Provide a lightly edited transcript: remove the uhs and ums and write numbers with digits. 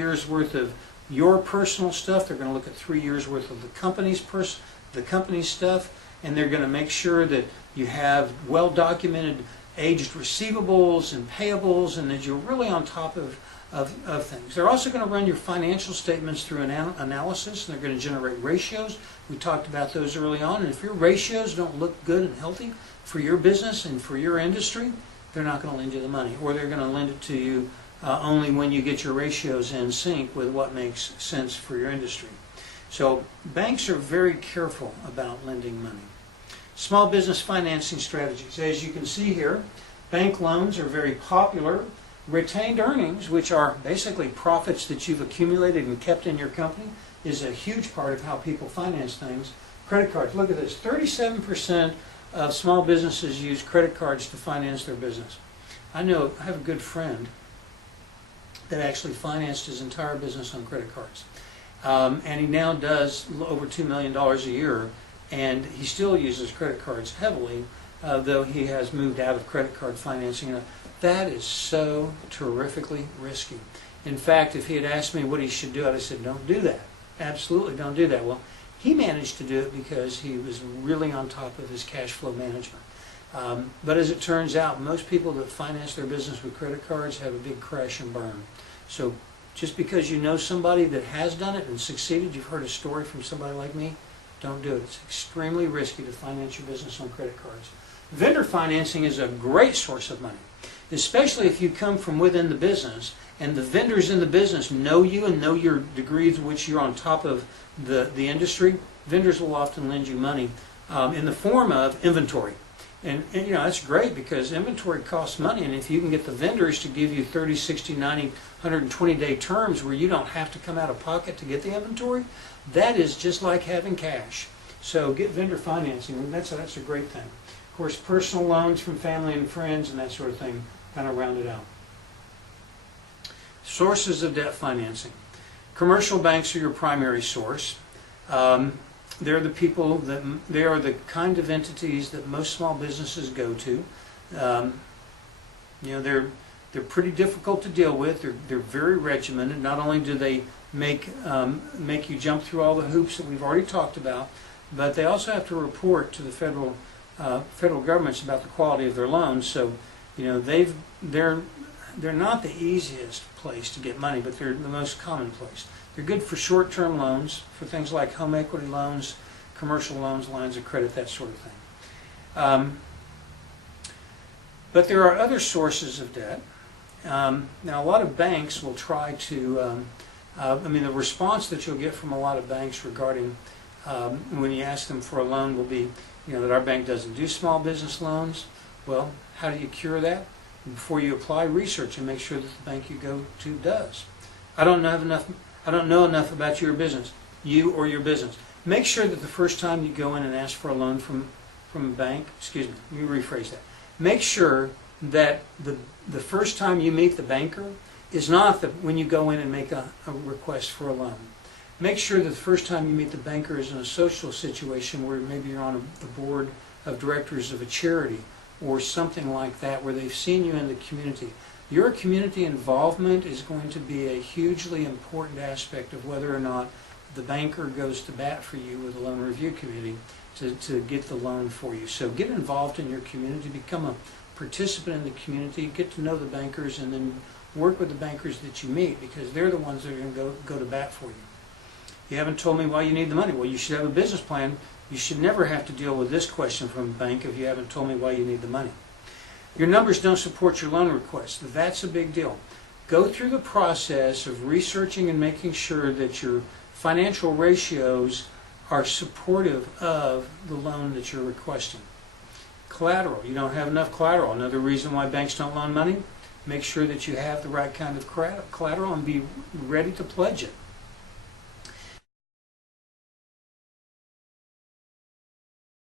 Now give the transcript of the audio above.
years worth of your personal stuff. They're going to look at 3 years worth of the company's stuff, and they're going to make sure that you have well-documented aged receivables and payables, and that you're really on top of things. They're also going to run your financial statements through an analysis, and they're going to generate ratios. We talked about those early on, and if your ratios don't look good and healthy for your business and for your industry, they're not going to lend you the money, or they're going to lend it to you only when you get your ratios in sync with what makes sense for your industry. So banks are very careful about lending money. Small business financing strategies. As you can see here, bank loans are very popular. Retained earnings, which are basically profits that you've accumulated and kept in your company, is a huge part of how people finance things. Credit cards. Look at this. 37% of small businesses use credit cards to finance their business. I have a good friend that actually financed his entire business on credit cards. And he now does over $2 million a year, and he still uses credit cards heavily, though he has moved out of credit card financing. That is so terrifically risky. In fact, if he had asked me what he should do, I'd have said, don't do that. Absolutely don't do that. Well, he managed to do it because he was really on top of his cash flow management. But as it turns out, most people that finance their business with credit cards have a big crash and burn. So just because you know somebody that has done it and succeeded, you've heard a story from somebody like me, don't do it. It's extremely risky to finance your business on credit cards. Vendor financing is a great source of money, especially if you come from within the business and the vendors in the business know you and know your degree to which you're on top of the industry. Vendors will often lend you money in the form of inventory. And you know, that's great because inventory costs money, and if you can get the vendors to give you 30, 60, 90, 120-day terms where you don't have to come out of pocket to get the inventory, that is just like having cash. So get vendor financing, and that's a great thing. Of course, personal loans from family and friends and that sort of thing kind of round it out. Sources of debt financing. Commercial banks are your primary source. They're the people that they are the kind of entities that most small businesses go to. You know, they're pretty difficult to deal with. They're very regimented. Not only do they make you jump through all the hoops that we've already talked about, but they also have to report to the federal governments about the quality of their loans. So, you know, they're not the easiest place to get money, but they're the most common place. They're good for short-term loans, for things like home equity loans, commercial loans, lines of credit, that sort of thing. But there are other sources of debt. Now, a lot of banks will try to, the response that you'll get from a lot of banks regarding when you ask them for a loan will be, you know, that our bank doesn't do small business loans. Well, how do you cure that? Before you apply, research and make sure that the bank you go to does. I don't know enough about your business, you or your business. Make sure that the first time you go in and ask for a loan from a bank, let me rephrase that. Make sure that the first time you meet the banker is not when you go in and make a request for a loan. Make sure that the first time you meet the banker is in a social situation where maybe you're on the board of directors of a charity or something like that, where they've seen you in the community. Your community involvement is going to be a hugely important aspect of whether or not the banker goes to bat for you with the loan review committee to get the loan for you. So get involved in your community, become a participant in the community, get to know the bankers, and then work with the bankers that you meet, because they're the ones that are going to go to bat for you. You haven't told me why you need the money. Well, you should have a business plan. You should never have to deal with this question from a bank if you haven't told me why you need the money. Your numbers don't support your loan request. That's a big deal. Go through the process of researching and making sure that your financial ratios are supportive of the loan that you're requesting. Collateral. You don't have enough collateral. Another reason why banks don't loan money. Make sure that you have the right kind of collateral and be ready to pledge it.